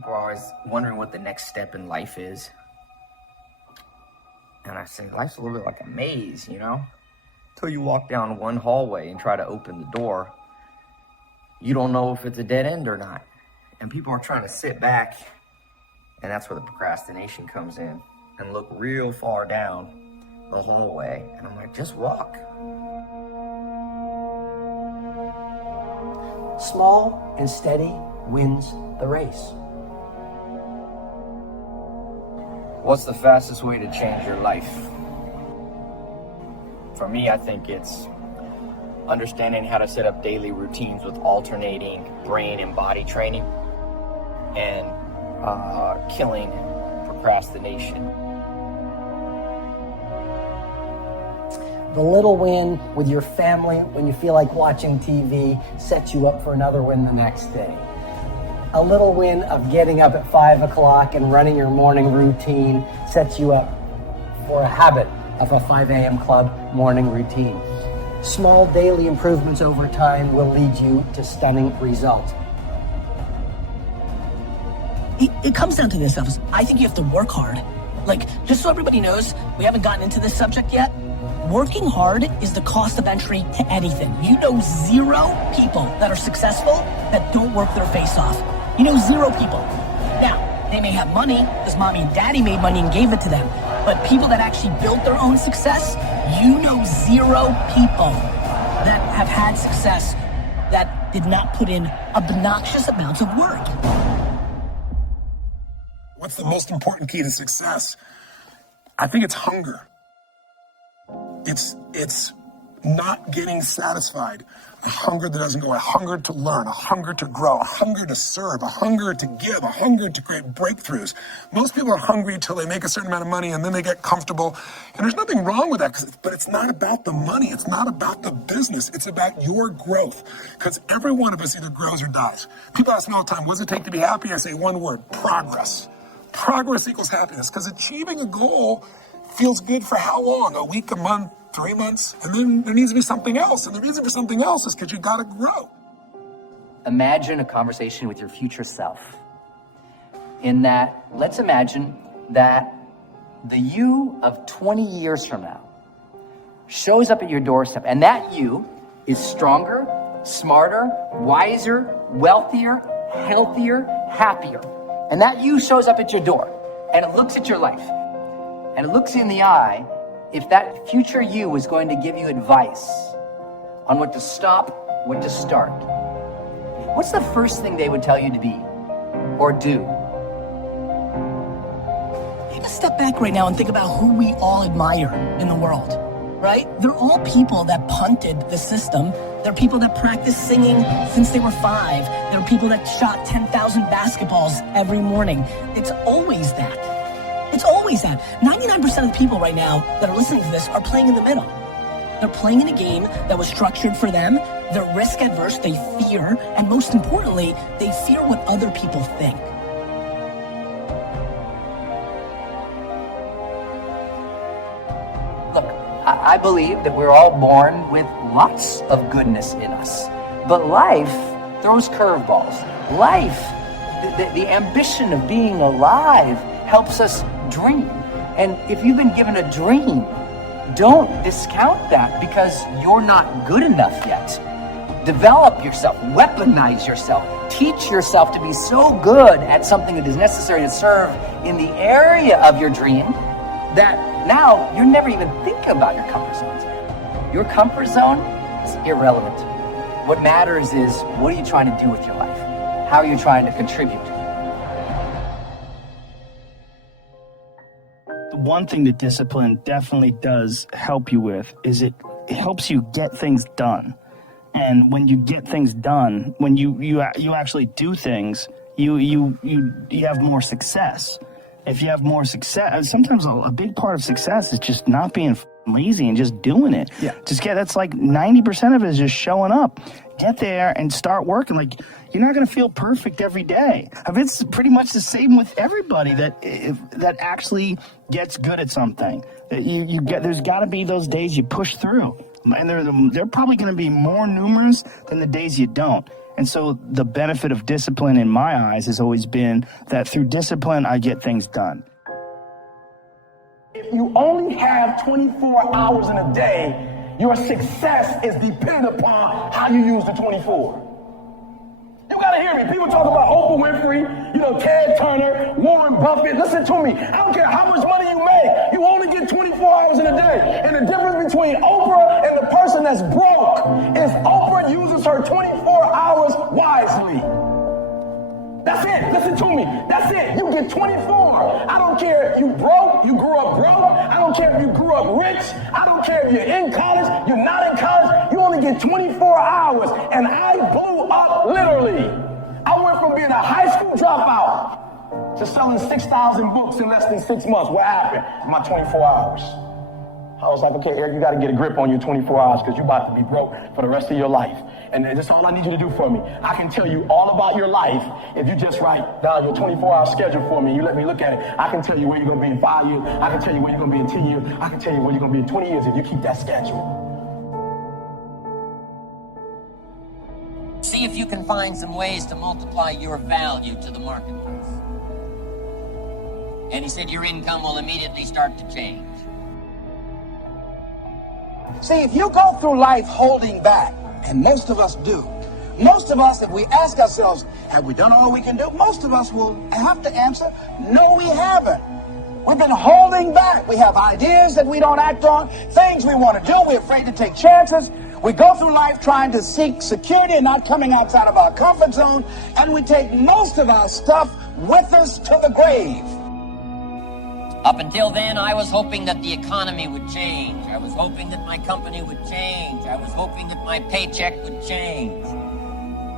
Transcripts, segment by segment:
People are always wondering what the next step in life is. And I say, life's a little bit like a maze, you know? Until you walk down one hallway and try to open the door, you don't know if it's a dead end or not. And people are trying to sit back, and that's where the procrastination comes in, and look real far down the hallway. And I'm like, just walk. Small and steady wins the race. What's the fastest way to change your life? For me, I think it's understanding how to set up daily routines with alternating brain and body training and killing procrastination. The little win with your family when you feel like watching TV sets you up for another win the next day. A little win of getting up at 5 o'clock and running your morning routine sets you up for a habit of a 5 a.m. club morning routine. Small daily improvements over time will lead you to stunning results. It comes down to this stuff. I think you have to work hard. Like, just so everybody knows, we haven't gotten into this subject yet. Working hard is the cost of entry to anything. You know 0 people that are successful that don't work their face off. You know 0 people. Now, they may have money because mommy and daddy made money and gave it to them. But people that actually built their own success, you know 0 people that have had success that did not put in obnoxious amounts of work. What's the most important key to success? I think it's hunger. It's not getting satisfied. A hunger that doesn't go, a hunger to learn, a hunger to grow, a hunger to serve, a hunger to give, a hunger to create breakthroughs. Most people are hungry until they make a certain amount of money and then they get comfortable. And there's nothing wrong with that, but it's not about the money. It's not about the business. It's about your growth. Because every one of us either grows or dies. People ask me all the time, what does it take to be happy? I say one word, progress. Progress equals happiness. Because achieving a goal feels good for how long? A week, a month, 3 months, and then there needs to be something else. And the reason for something else is because you got to grow. Imagine a conversation with your future self. In that, let's imagine that the you of 20 years from now shows up at your doorstep, and that you is stronger, smarter, wiser, wealthier, healthier, happier. And that you shows up at your door, and it looks at your life, and it looks in the eye. If that future you was going to give you advice on what to stop, what to start, what's the first thing they would tell you to be or do? Take a step back right now and think about who we all admire in the world, right? They're all people that punted the system. They're people that practiced singing since they were 5. They're people that shot 10,000 basketballs every morning. It's always that. It's always that. 99% of the people right now that are listening to this are playing in the middle. They're playing in a game that was structured for them. They're risk adverse, they fear, and most importantly, they fear what other people think. Look, I believe that we're all born with lots of goodness in us. But life throws curveballs. Life, the ambition of being alive helps us dream. And if you've been given a dream, don't discount that because you're not good enough yet. Develop yourself, weaponize yourself, teach yourself to be so good at something that is necessary to serve in the area of your dream that now you're never even thinking about your comfort zones. Your comfort zone is irrelevant. What matters is, what are you trying to do with your life? How are you trying to contribute? One thing that discipline definitely does help you with is it helps you get things done. And when you get things done, when you actually do things, you have more success. If you have more success, sometimes a big part of success is just not being lazy and just doing it. Yeah. That's like 90% of it is just showing up. Get there and start working. Like, you're not going to feel perfect every day. I mean, it's pretty much the same with everybody that actually gets good at something. There's got to be those days you push through. And they're probably going to be more numerous than the days you don't. And so the benefit of discipline in my eyes has always been that through discipline, I get things done. If you only have 24 hours in a day, your success is dependent upon how you use the 24. You gotta hear me. People talk about Oprah Winfrey, Ted Turner, Warren Buffett. Listen to me. I don't care how much money you make. You only get 24 hours in a day. And the difference between Oprah and the person that's broke is Oprah uses her 24 hours wisely. That's it. Listen to me. That's it. You get 24. I don't care if you broke, you grew up broke. I don't care if you grew up rich. I don't care if you're in college, you're not in college. You only get 24 hours. And I blew up literally. I went from being a high school dropout to selling 6,000 books in less than 6 months. What happened? My 24 hours. I was like, okay, Eric, you got to get a grip on your 24 hours because you're about to be broke for the rest of your life. And that's all I need you to do for me. I can tell you all about your life if you just write down your 24-hour schedule for me. You let me look at it. I can tell you where you're going to be in 5 years. I can tell you where you're going to be in 10 years. I can tell you where you're going to be in 20 years if you keep that schedule. See if you can find some ways to multiply your value to the marketplace. And he said your income will immediately start to change. See, if you go through life holding back, and most of us do, most of us, if we ask ourselves, have we done all we can do? Most of us will have to answer, no, we haven't. We've been holding back. We have ideas that we don't act on, things we want to do. We're afraid to take chances. We go through life trying to seek security and not coming outside of our comfort zone, and we take most of our stuff with us to the grave. Up until then, I was hoping that the economy would change. I was hoping that my company would change. I was hoping that my paycheck would change.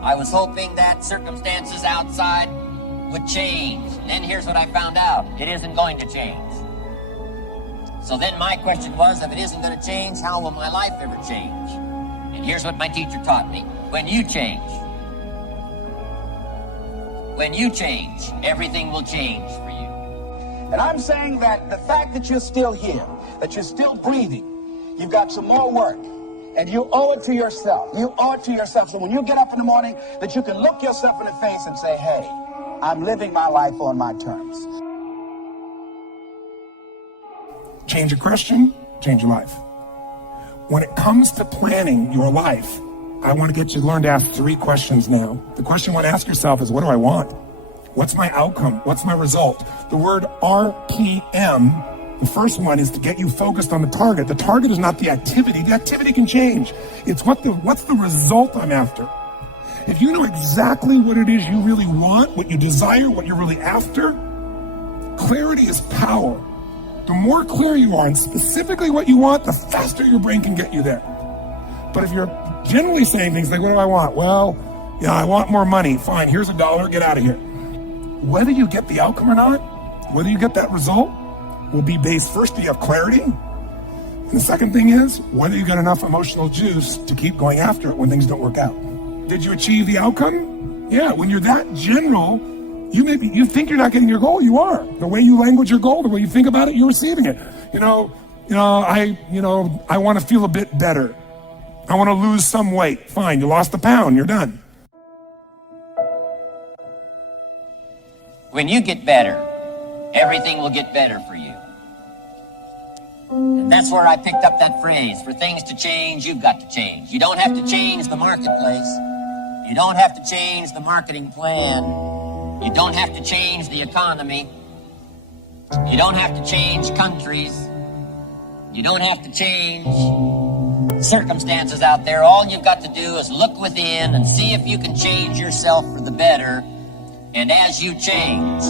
I was hoping that circumstances outside would change. Then here's what I found out. It isn't going to change. So then my question was, if it isn't going to change, how will my life ever change? And here's what my teacher taught me. When you change, everything will change for you. And I'm saying that the fact that you're still here, that you're still breathing, you've got some more work, and you owe it to yourself. You owe it to yourself. So when you get up in the morning, that you can look yourself in the face and say, hey, I'm living my life on my terms. Change a question, change your life. When it comes to planning your life, I want to get you to learn to ask 3 questions now. The question you want to ask yourself is, what do I want? What's my outcome? What's my result? The word RPM, the first one, is to get you focused on the target. The target is not the activity. The activity can change. It's what's the result I'm after. If you know exactly what it is you really want, what you desire, what you're really after, clarity is power. The more clear you are on specifically what you want, the faster your brain can get you there. But if you're generally saying things like, what do I want? Well, I want more money. Fine, here's $1, get out of here. Whether you get the outcome or not, whether you get that result, will be based, first, do you have clarity? And the second thing is, whether you got enough emotional juice to keep going after it when things don't work out. Did you achieve the outcome? Yeah, when you're that general, you think you're not getting your goal, you are. The way you language your goal, the way you think about it, you're receiving it. I want to feel a bit better. I want to lose some weight. Fine, you lost a pound, you're done. When you get better, everything will get better for you. And that's where I picked up that phrase, for things to change, you've got to change. You don't have to change the marketplace. You don't have to change the marketing plan. You don't have to change the economy. You don't have to change countries. You don't have to change circumstances out there. All you've got to do is look within and see if you can change yourself for the better. And as you change,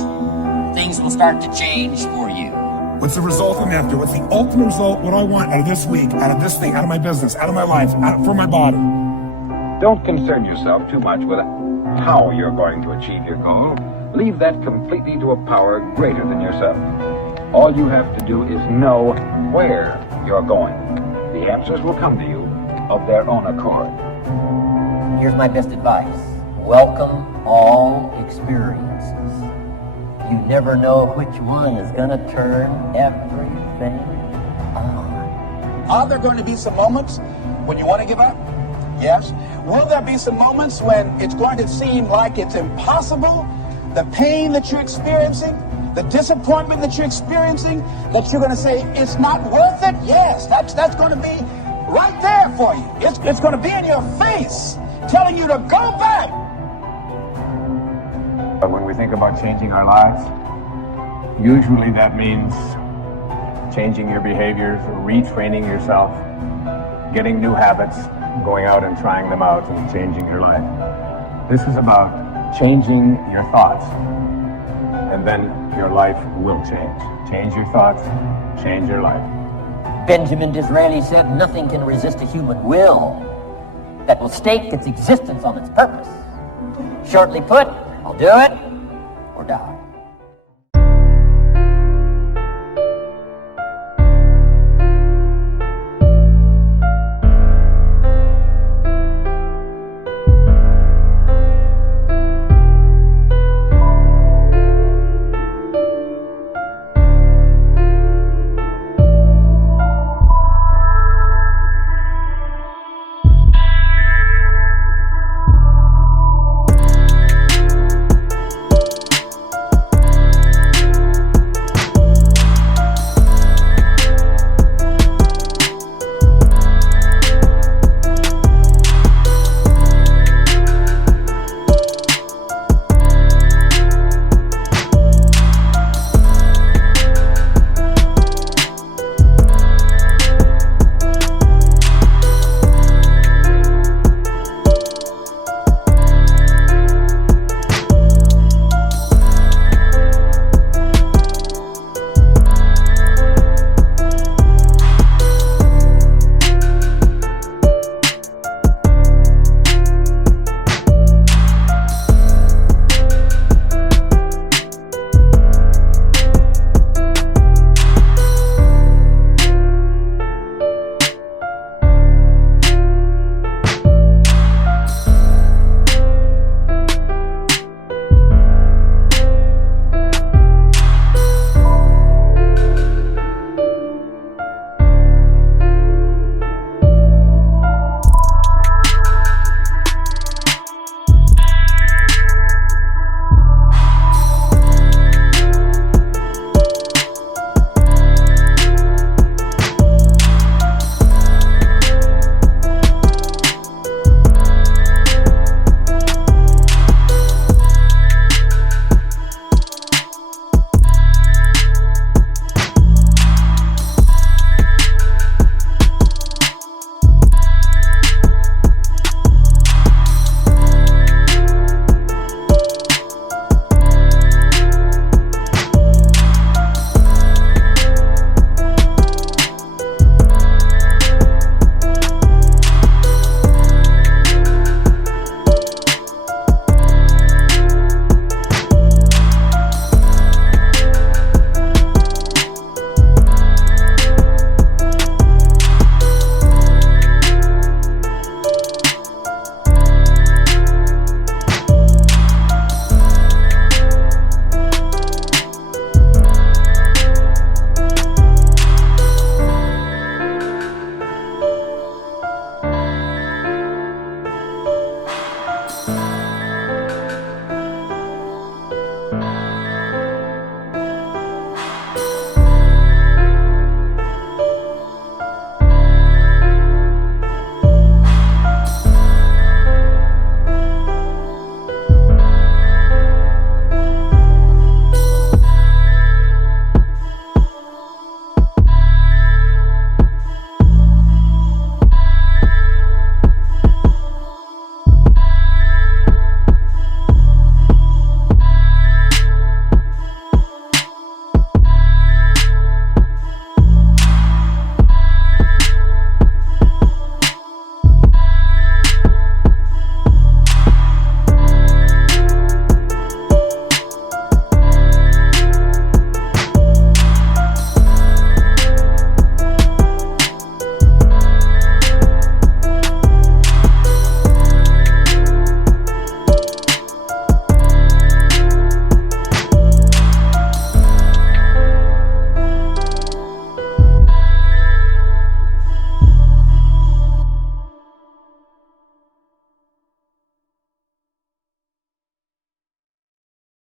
things will start to change for you. What's the result I'm after? What's the ultimate result? What do I want out of this week, out of this thing, out of my business, out of my life, for my body? Don't concern yourself too much with how you're going to achieve your goal. Leave that completely to a power greater than yourself. All you have to do is know where you're going. The answers will come to you of their own accord. Here's my best advice. Welcome all experiences. You never know which one is going to turn everything on. Are there going to be some moments when you want to give up? Yes. Will there be some moments when it's going to seem like it's impossible? The pain that you're experiencing, the disappointment that you're experiencing, that you're going to say, it's not worth it? Yes, that's going to be right there for you. It's going to be in your face, telling you to go back. But when we think about changing our lives, usually that means changing your behaviors, retraining yourself, getting new habits, going out and trying them out and changing your life. This is about changing your thoughts, and then your life will change. Change your thoughts, change your life. Benjamin Disraeli said, nothing can resist a human will that will stake its existence on its purpose. Shortly put, I'll do it or die.